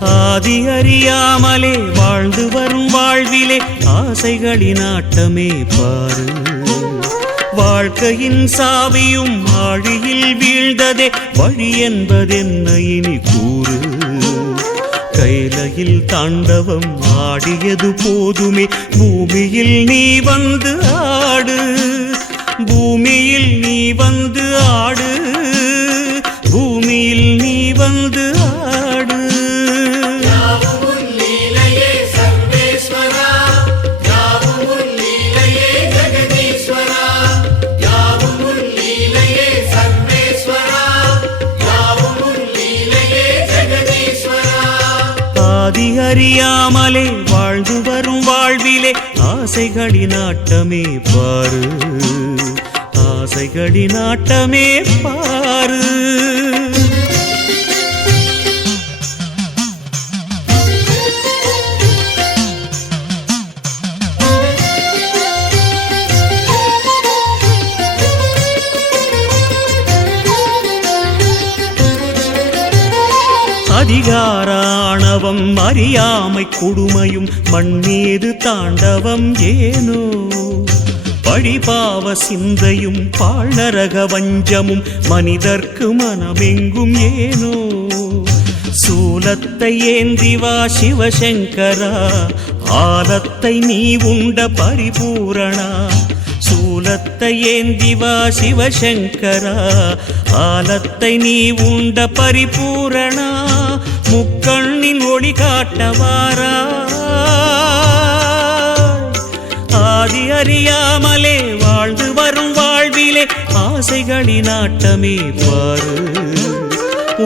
ஆதி அறியாமலே வாழ்ந்து வரும் வாழ்விலே ஆசைகளின் ஆட்டமே பாரு. வாழ்க்கையின் சாவியும் ஆழியில் வீழ்ந்ததே வழி என்பதென்ன இனி கூறு. கைலையில் தாண்டவம் ஆடியது போதுமே பூமியில் நீ வந்து ஆடு. பூமியில் நீ வந்து ஆடு. பூமியில் நீ வந்து ஆடு. ஆதி அறியாமலே வாழ்ந்து வரும் வாழ்விலே ஆசைகளின் ஆட்டமே பாரு. ஆசைகளின் ஆட்டமே பாரு. அதிகாராணவம் அறியாமை கொடுமையும் மண்ணீது தாண்டவம் ஏனோ. பழிபாவ சிந்தையும் பாழரக வஞ்சமும் மனிதர்க்கு மனமெங்கும் ஏனோ. சூலத்தை ஏந்திவா சிவசங்கரா ஆலத்தை நீ உண்ட பரிபூரணா. சூலத்தை ஏந்திவா சிவசங்கரா ஆலத்தை நீ உண்ட பரிபூரணா. முக்கண்ணின் ஒளி காட்டவாரா. ஆதி அறியாமலே வாழ்ந்து வரும் வாழ்விலே ஆசைகளின் ஆட்டமே பாரு.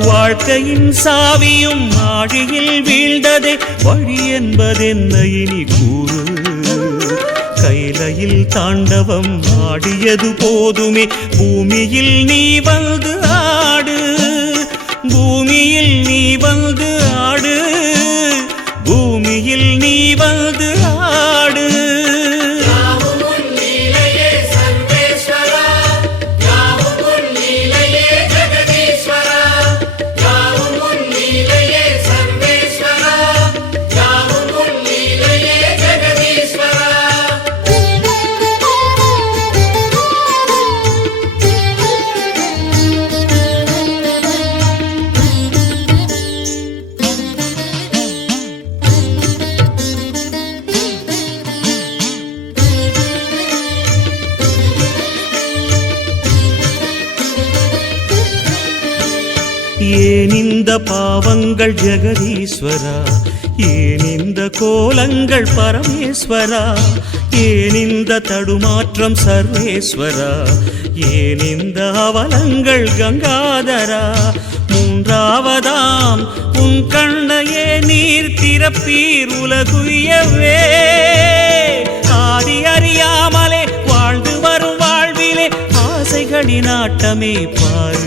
வாழ்க்கையின் சாவியும் ஆழியில் வீழ்ந்ததே வழி என்பதென்ன இனி கூறு. கைலையில் தாண்டவம் ஆடியது போதுமே பூமியில் நீ வந்து ஆடு. பூமியில் நீ வந்து ஆடு. பூமியில் நீ வந்து ஆடு. ஏன் இந்த பாவங்கள் ஜெகதீஸ்வரா. ஏன் இந்த கோலங்கள் பரமேஸ்வரா. ஏன் இந்த தடுமாற்றம் சர்வேஸ்வரா. ஏன் இந்த அவலங்கள் கங்காதரா. மூன்றாவதாம் உன் கண்ணையே நீர் திறப்பீர் உலகுயவே. ஆதி அறியாமலே வாழ்ந்து வரும் வாழ்விலே ஆசைகளின் ஆட்டமே பாரு.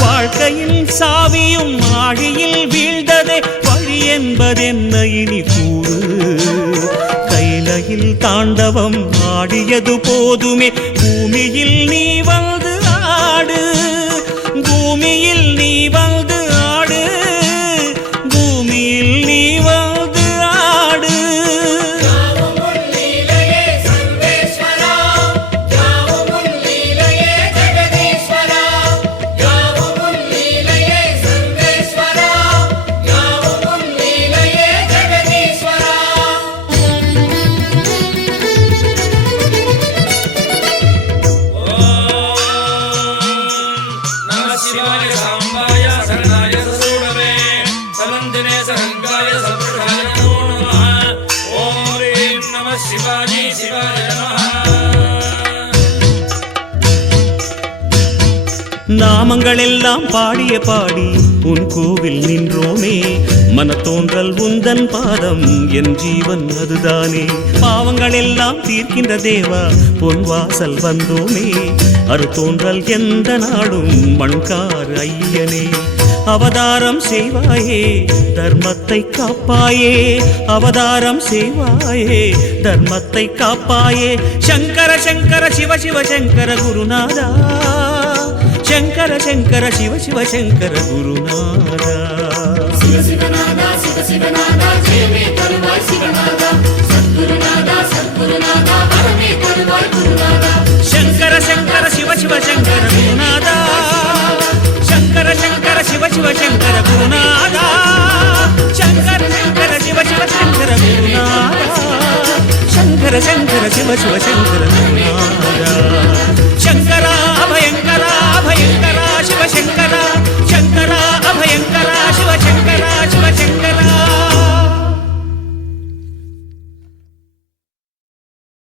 வாழ்க்கையின் சாவியும் ஆழியில் வீழ்ந்ததே வழி என்பதென்ன இனி கூறு. கைலையில் தாண்டவம் ஆடியது போதுமே பூமியில் நீ வந்து ஆடு. பூமியில் நீ வந்து ஆடு. பூமியில் நீ வந்து ஆடு. Shiva நாமங்கள் எல்லாம் பாடிய பாடி உன் கோவில் நின்றோமே, மன தோன்றல் உந்தன் பாதம் என் ஜீவன் அதுதானே. பாவங்கள் எல்லாம் தீர்க்கின்ற தேவா பொன் வாசல் வந்தோமே, அரு தோன்றல் எந்த நாடும் மண்கார் ஐயனே. அவதாரம் செய்வாயே தர்மத்தை காப்பாயே, அவதாரம் செய்வாயே தர்மத்தை காப்பாயே. சங்கர சங்கர சிவ சிவ சங்கர குருநாதா, சங்கர சங்கர சிவ சிவ சங்கர குருநாதா. சிவ சிவநாதா சிவ சிவநாதா ஜெயமே தருவாய் சிவநாதா, சத்குருநாதா சத்குருநாதா வரமே தருவாய் குருநாதா. சங்கர சங்கர சிவ சிவ சங்கர குருநாதா, சங்கர சங்கர சிவ சிவ சங்கர குருநாதா, சங்கர சங்கர சிவ சிவ சங்கர குருநாதா, சங்கர சங்கர சிவ சிவ சங்கர குருநாதா.